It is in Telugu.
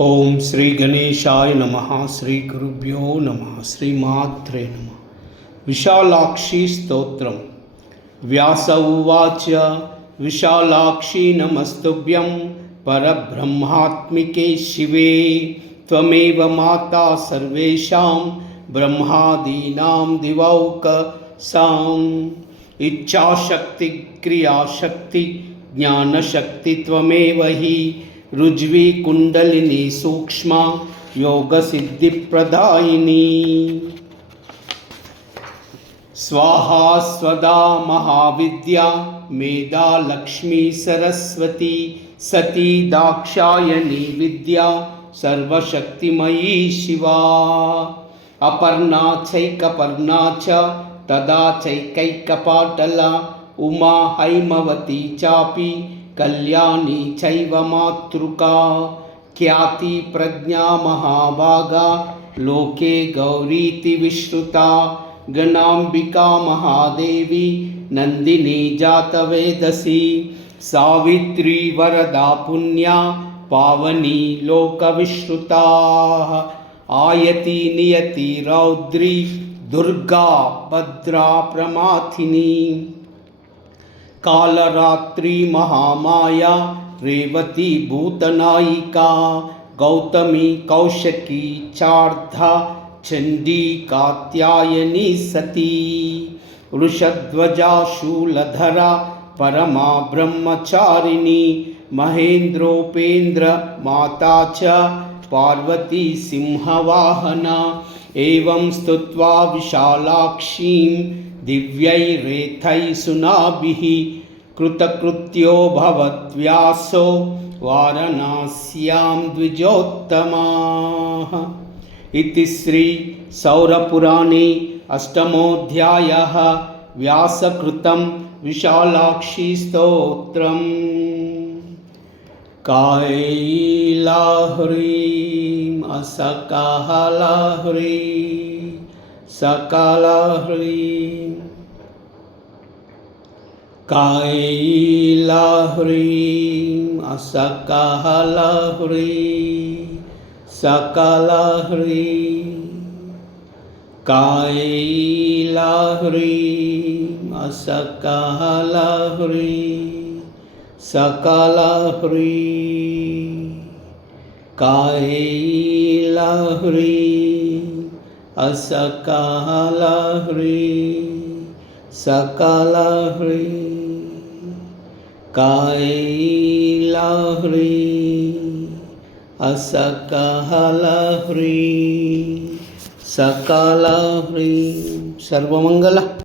ఓం శ్రీ గణేశాయ నమః. శ్రీ గురుభ్యో నమః. శ్రీమాత్రే నమః. విశాలాక్షి స్తోత్రం. వ్యాస ఉవాచ విశాలాక్షి నమస్తుభ్యం పరబ్రహ్మాత్మికే శివే త్వమేవ మాతా సర్వేషాం బ్రహ్మాదీనాం దివౌకసాం. ఇచ్ఛాశక్తి క్రియాశక్తి జ్ఞానశక్తి త్వమేవ హి రుజ్వి కుండలిని సూక్ష్మ యోగ సిద్ధి ప్రదాయిని. స్వాహా స్వదా మహావిద్యా మేధా లక్ష్మీ సరస్వతి సతీ దాక్షాయణి విద్యా సర్వశక్తిమయీ శివా. అపర్ణా చైకపర్ణా చ తదా చైకైకపాటలా ఉమా హైమవతి చాపి కళ్యాణి చైవ మాతృకా. ఖ్యాతి ప్రజ్ఞా మహాభాగా లోకే గౌరీతి విశ్రుతా. గణాంబికా మహాదేవి నందిని జాతవేదసి. సావిత్రి వరదా పుణ్యా పావని లోక విశ్రుతా. ఆయతి నియతి రౌద్రి దుర్గా భద్రా ప్రమాథిని. కాలరాత్రి మహామాయా రేవతి భూతనాయికా. గౌతమి కౌశకి చార్ధ చండీ కాత్యాయని సతీ. వృషధ్వజా శూలధరా పరమా బ్రహ్మచారిణి. మహేంద్రోపేంద్ర మాతా చ పార్వతీ సింహవాహనా. ఏవం స్తుత్వా విశాలాక్షీం దివ్యైరేతై సునాభిః కృతకృత్యో భవద్వ్యాసో వారణాస్యాం ద్విజోత్తమాః. ఇతి శ్రీ సౌరపురాణే అష్టమోऽధ్యాయః. వ్యాసకృతం విశాలాక్షి స్తోత్రం. కైలాహ్రీం అసకాహ్లాహ్రీం సకాలహ్రీం. కైలాహ్రీం అసకాహ్లాహ్రీం సకాలహ్రీం. కైలాహ్రీం అసకాహ్లాహ్రీం సకాలహ్రీం. కైలాహ్రీం అసకాలహ్రీం సకాలహ్రీం. కైలాహ్రీం అసకాలహ్రీం సకాలహ్రీం. సర్వమంగళ.